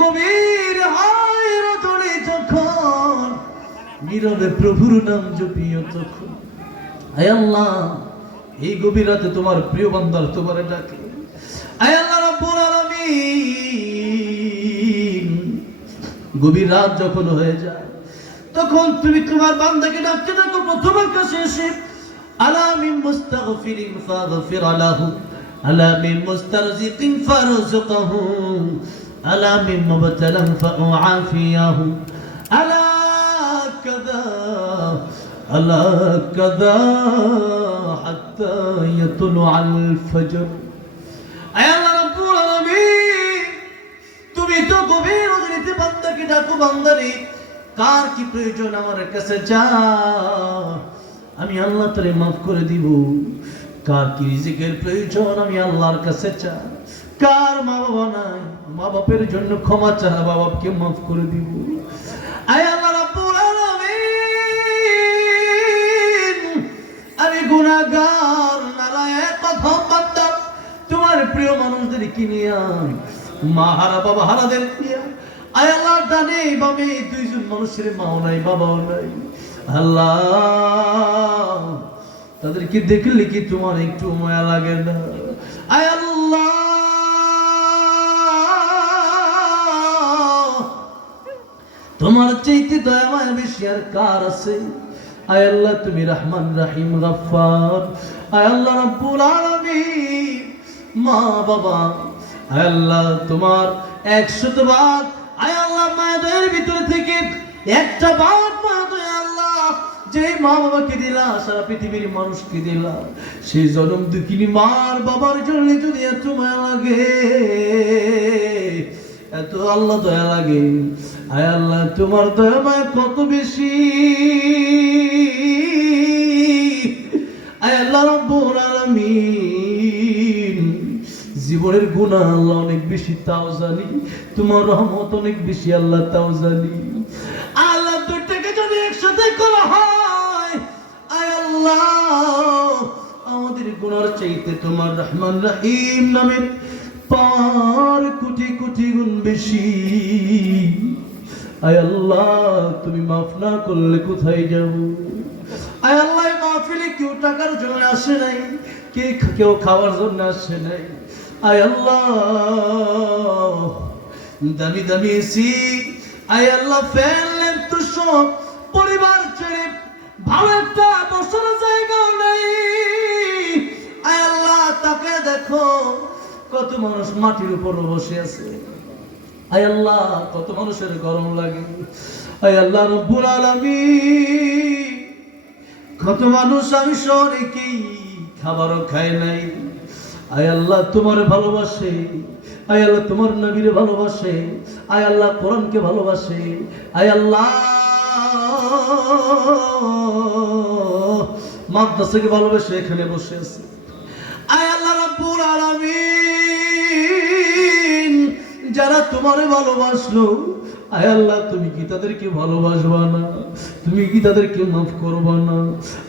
গভীর হয় রজনী যখন। নীরবে প্রভুর নাম জপিও তখন। আয় আল্লাহ, এই গভীর রাতে তোমার প্রিয় বান্দার তোমার ডাকে। আয় আল্লাহ রব্বুল আলামিন। গভীর রাত যখন হয়ে যায়, তখন তুমি তোমার বান্দাকে ডাকতে থাকো, প্রথম কাছে এসে। আলামিন মুস্তাগফিরিন ফাগফির লাহু আলামিন মুস্তারজিকিন ফারজুকহু আলামিন মুবতালান ফাউআফিয়াহু আলা কাদা আলা কাদা হাত্তা ইয়াতুলু আল ফজর আয় আল্লাহ রাব্বুল আলামিন তুমি তো গভীর রজনীতে বান্দাকে ডাকো বান্দারে। কার কি প্রয়োজন আমার কাছে যা। আমি আল্লাহ তোরে মাফ করে দিব। কার কি রিজিকের প্রয়োজন আমি আল্লাহর কাছে চা কার মা বাবা নাই? মা বাপের জন্য ক্ষমা চা মা বাপকে মাফ করে দিব। বান্দা, তোমার প্রিয় মানুষদের কিনিয়া মা হারা, বাবা হারাদের নিয়া আয়। আল্লাহ ডানে বামে দুইজন মানুষের মাও নাই, বাবাও নাই। আল্লাহ, তাদেরকে দেখলে কি তোমার একটু মায়া লাগে না? চাইতে দয়া মায়া বেশি আর কার আছে? আয় আল্লাহ, তুমি রহমান, রাহিম, গফফার। আয় আল্লাহ, রাব্বুল আলামিন। মা, বাবা। আয় আল্লাহ, তোমার একশত ভাগ আয় আল্লাহ, মায়েদের ভিতরে থেকে একটা ভাগ মা আল্লাহ যে মা বাবাকে দিলা, সারা পৃথিবীর মানুষকে দিলা। সেই জনম দুঃখিনী মার বাবার জন্য যদি এত মায়া লাগে এত আল্লাহ দয়া লাগে। আয় আল্লাহ, তোমার দয়া মায়া কত বেশি? আয় আল্লাহ রব্বুল আলামিন, জীবনের গুনাহ আল্লাহ অনেক বেশি, তাও জানি। তোমার রহমত অনেক বেশি, আল্লাহ তাও জানি। আল্লাহ, দুইটাকে যদি একসাথে করা হয় আয় আল্লাহ, আমাদের গুনার চাইতে তোমার রহমান রহিম নামের গুণ বেশি। আয় আল্লাহ, তুমি মাফ না করলে কোথায় যাব? আয় আল্লাহ মাহফিলে কেউ টাকার জন্য আসে নাই, কে কেউ খাওয়ার জন্য আসে নাই। আয় আল্লাহ, দামি দামি এসি আয় আল্লাহ ফ্যান ল্যাম্প তো সব পরিবার ছেড়ে ভালো একটা কত মানুষ মাটির উপর বসে আছে। আয় আল্লাহ, কত মানুষের গরম লাগে। আয় আল্লাহ রব্বুল আলামিন, কত মানুষ আমি অনেকেই খাবারও খায় নাই। আয় আল্লাহ তোমার ভালোবাসে, আয় আল্লাহ তোমার নবীরে ভালোবাসে, আয় আল্লাহ কোরআনকে ভালোবাসে। আয় আল্লাহ, মাদ্রাসাকে ভালোবাসে এখানে বসে আছে। আয় আল্লাহ রাব্বুল আলামিন যারা তোমারে ভালোবাসলো, আয় আল্লাহ, তুমি কি তাদেরকে ভালোবাসবা না? তুমি কি তাদেরকে মাফ করবা না?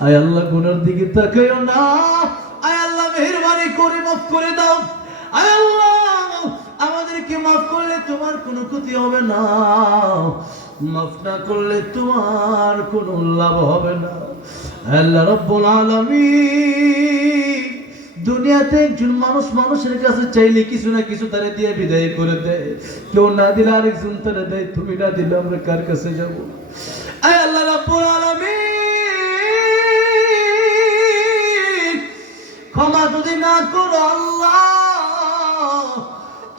আয় আল্লাহ, গুনার দিকে তাকাইও না। আয় আল্লাহ, মেহেরবানি করে মাফ করে দাও। আয় আল্লাহ, আমাদেরকে মাফ করলে তোমার কোনো ক্ষতি হবে না। মাফ না করলে তোমার কোনো লাভ হবে না। আল্লাহ, রব্বুল আলামিন। দুনিয়াতে একজন মানুষ মানুষের কাছে চাইলে কিছু না কিছু তারা দিয়ে বিদায় করে দেয়। কেউ না দিলে আরেকজন তারা দেয়, তুমি না দিলে আমরা কার কাছে যাব? আল্লাহ রাব্বুল আলামিন। ক্ষমা যদি না করো আল্লাহ,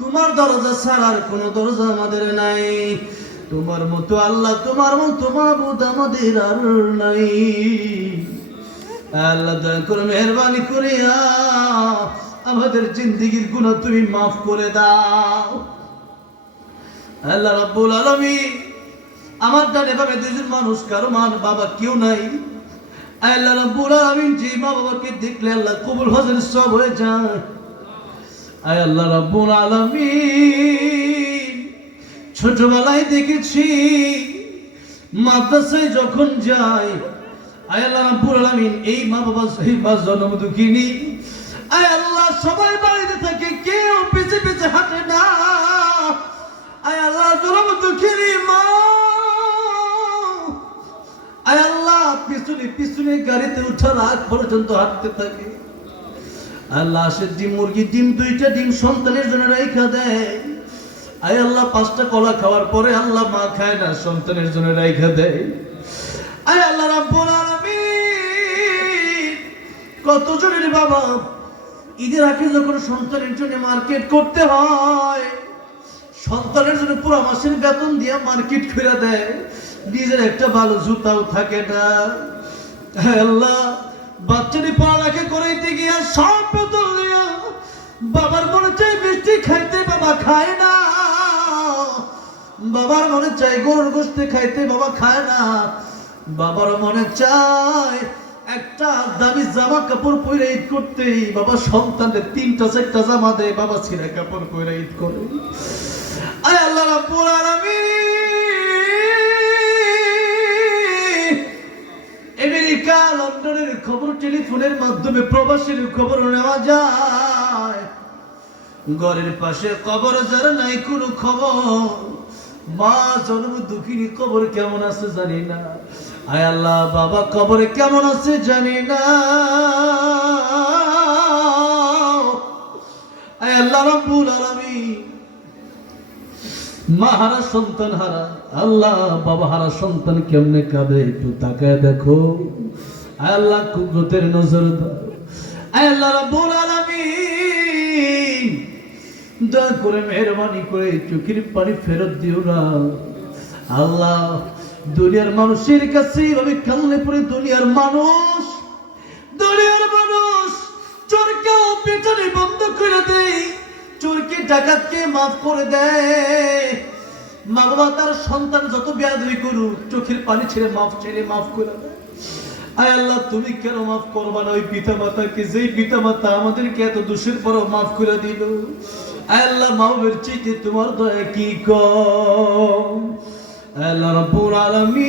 তোমার দরজা ছাড়ার কোনো দরজা আমাদের নাই। তোমার মতো আল্লাহ, তোমার মতো মাবুদ আমাদের আর নাই। আল্লাহ করে মেহরবানি করে আমাদের জিন্দিগির গুণ তুমি মাফ করে দাও। আল্লাহ রাব্বুল আলামিন আমার ডানে ভাবে দুইজন মানুষ, কারও মান বাবা কেউ নাই। আল্লাহ রাব্বুল আলামিন যে মা বাবাকে দেখলে আল্লাহ কবুল হজের সব হয়ে যায়। আয় আল্লাহ রাব্বুল আলামিন, ছোটবেলায় দেখেছি, মাদ্রাসায় যখন যাই আয় আল্লাহ রাব্বুল আলামিন, এই মা বাবা আয় আল্লাহ, সবাই বাড়িতে থাকে কেউ পিছে পিছে হাঁটে না। আয় আল্লাহ মা। আয় আল্লাহ, পিছনে পিছনে গাড়িতে উঠার আগ পর্যন্ত হাঁটতে থাকে। আল্লাহ সে ডিম, মুরগি, ডিম, দুইটা ডিম সন্তানের জন্য রেখা দেয়। আয় আল্লাহ, পাঁচটা কলা খাওয়ার পরে আল্লাহ মা খায় না, সন্তানের জন্য রেখা দেয়। আয় আল্লাহ কত জনের বাবা? ঈদের আগে যখন সন্তানের জন্য মার্কেট করতে হয়, সন্তানের জন্য পুরো মাসের বেতন দিয়ে মার্কেট করে দেয়। নিজের একটা ভালো জুতাও থাকে না। আল্লাহ বাচ্চাটি পড়ালেখা করাইতে গিয়া সব বেতন দিয়া বাবার মনে চাই বৃষ্টি খাইতে বাবা খায় না। বাবার মনে চাই গরুর গোস্তে খাইতে বাবা খায় না। বাবার মনে চায় একটা দামি জামা কাপড় পরে ঈদ করতেই বাবা সন্তানের তিনটা চারটা জামা দেয়, বাবা ছিঁড়া কাপড় পরে ঈদ করে। আয় আল্লাহ রাব্বুল আলামিন। আমেরিকা, লন্ডনের খবর, টেলিফোনের মাধ্যমে প্রবাসীর খবর নেওয়া যায়। ঘরের পাশে কবর, যারা নাই কোনো খবর। মা জন্ম দুঃখিনী কবর কেমন আছে জানি না। আয় আল্লাহ, বাবা, কবরে কেমন আছে জানি না। আয় আল্লাহ, রব্বুল আলামিন। মা হারা সন্তান হারা। আল্লাহ, বাবা হারা সন্তান কেমনে কাঁদে, একটু তাকায় দেখো। আয় আল্লাহ, কুদরতের নজর দাও আয় আল্লাহ, রাব্বুল আলামিন। দয়া করে মেহরবানি করে চোখের পানি ফেরত দিও না। আল্লাহ দুনিয়ার মানুষের কাছে এভাবে কাললে পরে দুনিয়ার মানুষ দুনিয়ার মানুষ চোরকেও পেছনে বন্ধ করে দেয়, চোরকে ডাকাতকে মাফ করে দেয়। মা বাবা তার সন্তান যত বেয়াদবি করুক, চোখের পানি ছেড়ে মাফ ছেড়ে মাফ করে দেয়। আয় আল্লাহ, তুমি কেন মাফ করবা না? ওই পিতা মাতাকে যেই পিতা মাতা আমাদেরকে এত দোষের পরও মাফ করে দিল। আয় আল্লাহ মাহবের চাইতে তোমার দয়া কি কম? আল্লাহ রব্বুল আলামিন।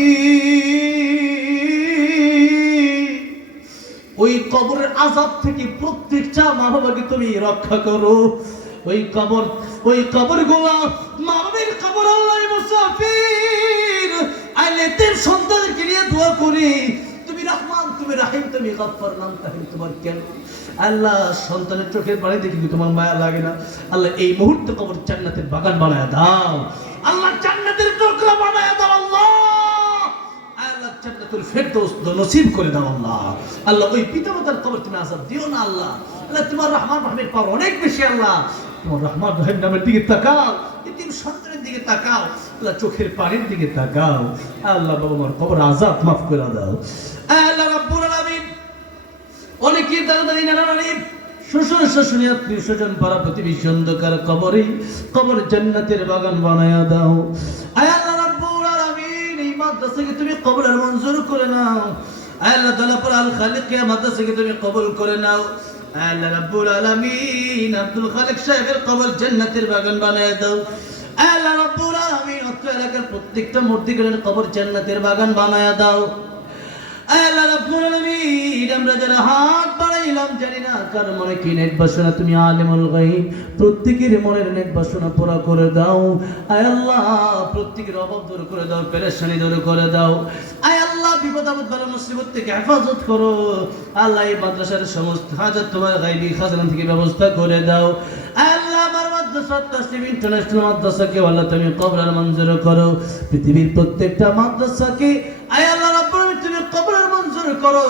ওই কবরের আজাব থেকে প্রত্যেকটা মা বাবাকে তুমি রক্ষা করো। ওই কবর ওই কবর গোলা মা বাবার কবর আল্লাহ মুসাফির আইলেতের সন্তানকে নিয়ে দোয়া করি। তুমি রহমান, তুমি রাহিম, তুমি গফফার নাম তাহিম তোমার কেন? আল্লাহ সন্তানের চোখের পানি দেখি তোমার মায়া লাগে না। আল্লাহ এই মুহূর্তে কবর জান্নাতের বাগান বানায় দাও। জান্নাতুল ফেরদৌস নসিব করে দাও আল্লাহ। আল্লাহ, ওই পিতামাতার কবর তুমি আযাব দিও না আল্লাহ। আল্লাহ, তোমার রহমান রহিমের পাওয়ার অনেক বেশি আল্লাহ। তোমার রহমান রহিম নামের দিকে তাকাও এতিম সন্তানের দিকে তাকাও, আল্লাহ, চোখের পানির দিকে তাকাও। আল্লাহ, বাবা আমার কবর আযাব মাফ করে দাও। আল্লাহ, রাব্বুল আলামিন। অনেকে দাঁড়াদাঁড়ি নাড়ানাড়ি শ্বশুর শাশুড়ি আত্মীয় স্বজন পাড়া প্রতিবেশী অন্ধকার কবরে, কবর জান্নাতের বাগান বানায়া দাও। আয় মাদ্রাসাকে তুমি মঞ্জুর করে নাও? আল্লাহ আল খালিক এই মাদ্রাসাকে তুমি কবুল করে নাও? আল্লাহ রাব্বুল আলামিন আব্দুল খালিক সাহেবের কবর জান্নাতের বাগান বানায়া দাও। আল্লাহ রাব্বুল আলামিন, অত্র এলাকার প্রত্যেকটা মূর্তিগুলোর কবর জান্নাতের বাগান বানায় দাও। আল্লাহ রাব্বুল আলামিন, আমরা যারা মনে কি নেক বাসনা, তুমি আলিমুল গায়ব। প্রত্যেকের মনের নেক বাসনা পুরা করে দাও। আয় আল্লাহ, প্রত্যেকের অভাব দূর করে দাও, পেরেশানি দূর করে দাও। আয় আল্লাহ, বিপদ আপদ বালা মুসিবত থেকে হেফাজত করো। আল্লাহ মাদ্রাসার সমস্ত হাজার তোমার গাইবি খাজানা থেকে ব্যবস্থা করে দাও। আয় আমার মাদ্রাসা, তাসলিম ইন্টারন্যাশনাল মাদ্রাসাকে আল্লাহ তুমি কবরার মঞ্জুর করো। পৃথিবীর প্রত্যেকটা মাদ্রাসাকে করো।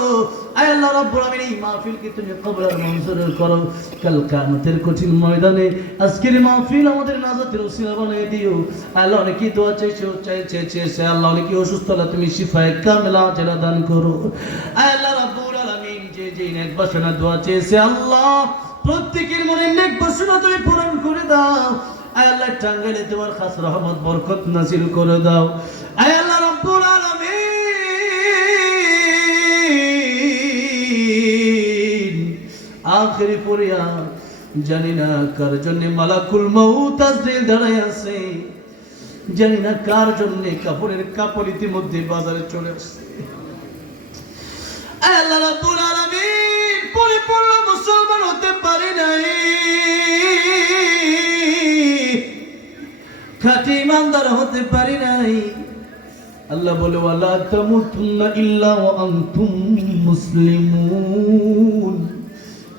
আয় আল্লাহ রাব্বুল আলামিন, এই মাহফিলকে তুমি কবরের মঞ্জুর করো। কাল কিয়ামতের কঠিন ময়দানে আজকের মাহফিল আমাদের নাজাতের ওসিলা বানিয়ে দিও। আল্লাহ অনেকে দোয়া চাইছে, ও চাইছে চেয়েছে আল্লাহ অনেকে অসুস্থ তুমি শিফায়ে কামিলা জেলা দান করো। আয় আল্লাহ রাব্বুল আলামিন, যে যে নেক বাসনা দোয়া চেয়েছে আল্লাহ, প্রত্যেকের মনে নেক বাসনা তুমি পূরণ করে দাও। আয় আল্লাহ টাঙ্গাইলে তোমার খাস রহমত, বরকত নাসিল করে দাও। আয় আল্লাহ রাব্বুল আলামিন আখেরি পড়িয়া জানি না কার জন্য মালাকুল মউত আজরাইল দাঁড়ায় আছে। জানি না কার জন্য কাপড়ের কাপড় ইতিমধ্যে বাজারে চলে আসছে। আল্লাহ রাব্বুল আলামিন পরিপূর্ণ মুসলমান হতে পারি নাই। খাঁটি ইমানদার হতে পারি নাই। আল্লাহ বলে, ওয়ালা তামুতুন্না ইল্লা ওয়া আনতুম মুসলিমুন।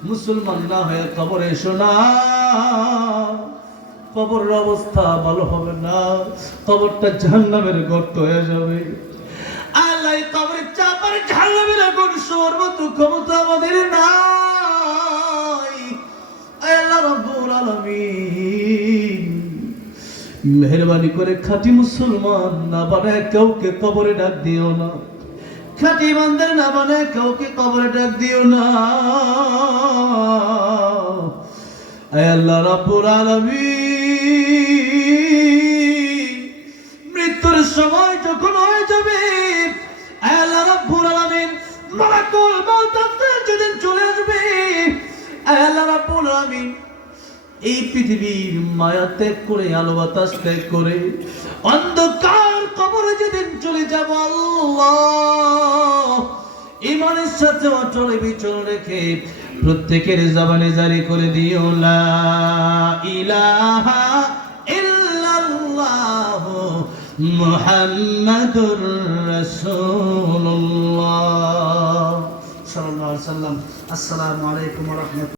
মুসলমান না হয়ে কবরে এসো না কবরের অবস্থা ভালো হবে না। কবরটা জাহান্নামের গর্ত হয়ে যাবে। আল্লাহ এই কবরের চাপার জাহান্নামের আগুন মতো ক্ষমতা আমাদের নাই। আল্লাহ রাব্বুল আলামিন। মেহরবানি করে খাঁটি মুসলমান না বানায় কাউকে কবরে ডাক দিও না। খাঁটি ইমানদার না বানায় কাউকে কবরে ডাক দিও না। আল্লাহ রাব্বুল আলামিন। মৃত্যুর সময় যখন হয়ে যাবে আল্লাহ রাব্বুল আলামিন, মালাকুল মউত যেদিন চলে আসবে। আল্লাহ রাব্বুল আলামিন, এই পৃথিবীর মায়া ত্যাগ করে, আলো বাতাস ত্যাগ করে, অন্ধকার কবরে যেদিন চলে যাব আল্লাহ। ইমানের সাথে অটল বিচল রেখে প্রত্যেকের জবানে জারি করে দিও, লা মুহাম্মাদুর রাসূলুল্লাহ। সাল্লাল্লাহু আলাইহি ওয়াসাল্লাম আসসালামু আলাইকুম ওয়া রাহমাতুল্লাহ।